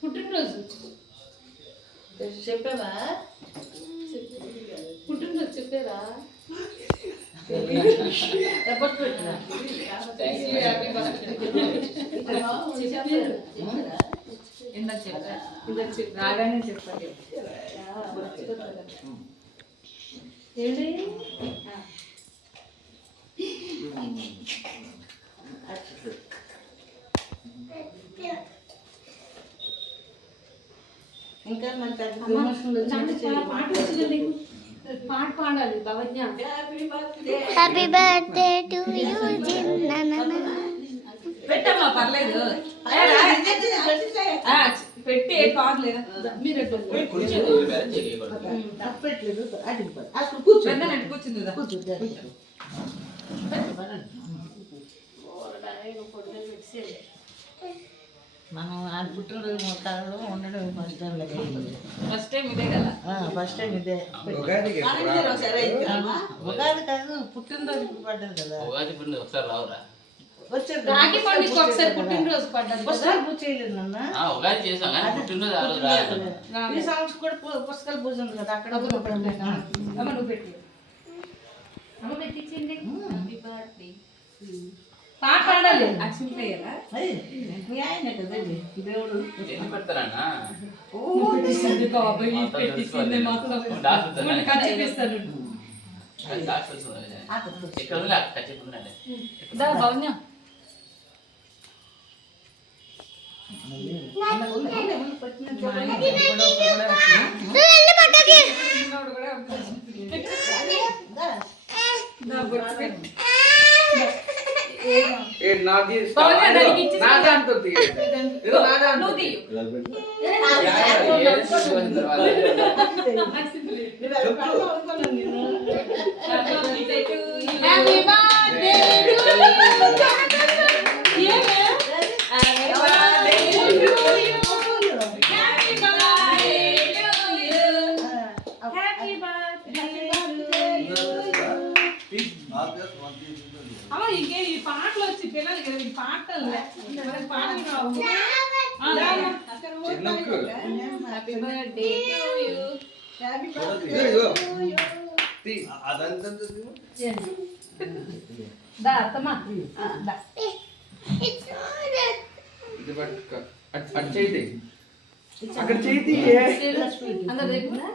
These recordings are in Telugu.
పుట్టినరోజు చెప్పావా? పుట్టినరోజు చెప్పారా? రాగానే చెప్పాలి. ఏంటి ఇంకా మన పాట పాడాలి Bhavagna. Happy birthday to you పెట్టమ్మా, పర్లేదు. పెట్టి కాదులేదు. మీరు కూర్చుంది. మనం ఆ పుట్టినరోజు మొత్తాలు ఉండడం ఫస్ట్ టైం ఇదే కదా. ఫస్ట్ టైం ఇదే. ఉగాది కాదు, పుట్టినరోజు పడ్డది కదా. రాఖీ పండుగ ఒకసారి పుట్టినరోజు పడ్డది. చేయలేదు నాన్న. ఈ సాంగ్స్ కూడా పుస్తకాల పూజ ఉంది కదా, అక్కడ నువ్వు పెట్టి అమ్మ పెట్టించండి. హ్యాపీ బర్త్డే పాట పాడాలి. అక్షింతలు వేయాలా? మీ ఆయన కదా దేవుడు పెట్టించింది మాత్రం ఖర్చిపిస్తాను. భవన్య ఇంకే ఈ పాటలు వచ్చి పిల్లలకి ఈ పాటలు పాటలు రావు. Happy birthday to you. Happy birthday దా అత్తమ్మా దా. అక్కడ చేతి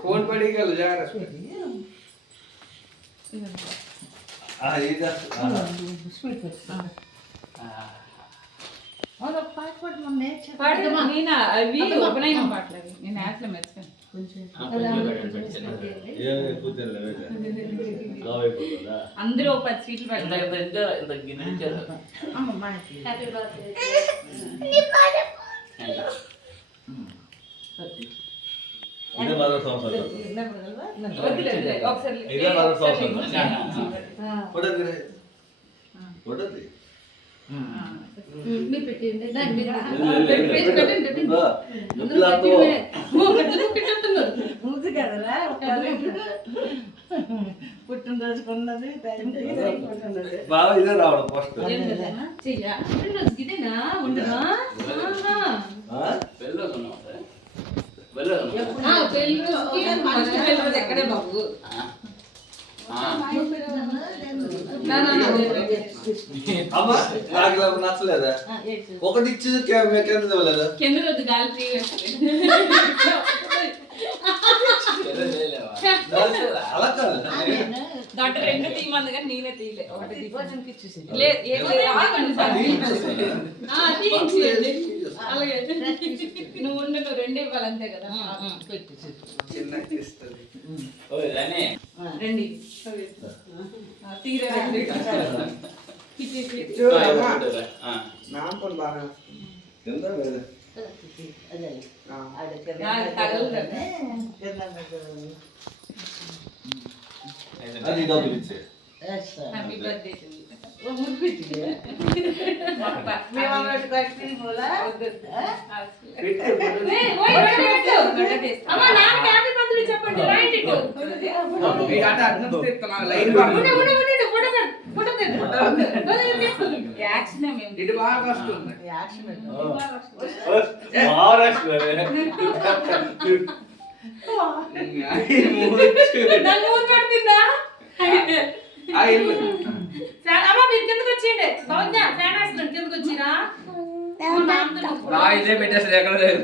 ఫోన్ పడి అందరూ 10 సీట్లు పెట్టారు. మీరు పెట్టండి. పుట్టినరోజు కొన్నది బాగా ఇదే రావడం ఫస్ట్ పుట్టినరోజు ఇదేనా ఉండరా? ఎక్కడే బాబు నచ్చలేదా? ఒకటి ఇచ్చి కింద రోజు గాలి అలా కాదు. దాంట్లో 2 తీయమంది కానీ నేనే తీయలే. ఒకటి నువ్వు ఉండే 2 ఇవ్వాలి అంతే కదా. చిన్న రండి తీరే నాంపం బాగా అది డబ్బులు ఇచ్చే హ్యాపీ బర్త్డే చెప్పండి. ఈ ఆట అర్థం చేస్తున్నా లైన్ బాగా ఇటు బాగా వస్తుంది ఇదే పెట్టేస్తారు ఎక్కడ లేదు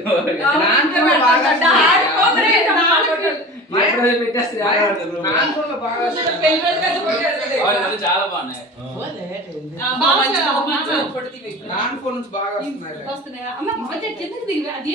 చాలా బాగున్నాయి నాన్ ఫోన్ నుంచి బాగా వస్తున్నాయి వస్తున్నాయా అమ్మ కిందకి దిగి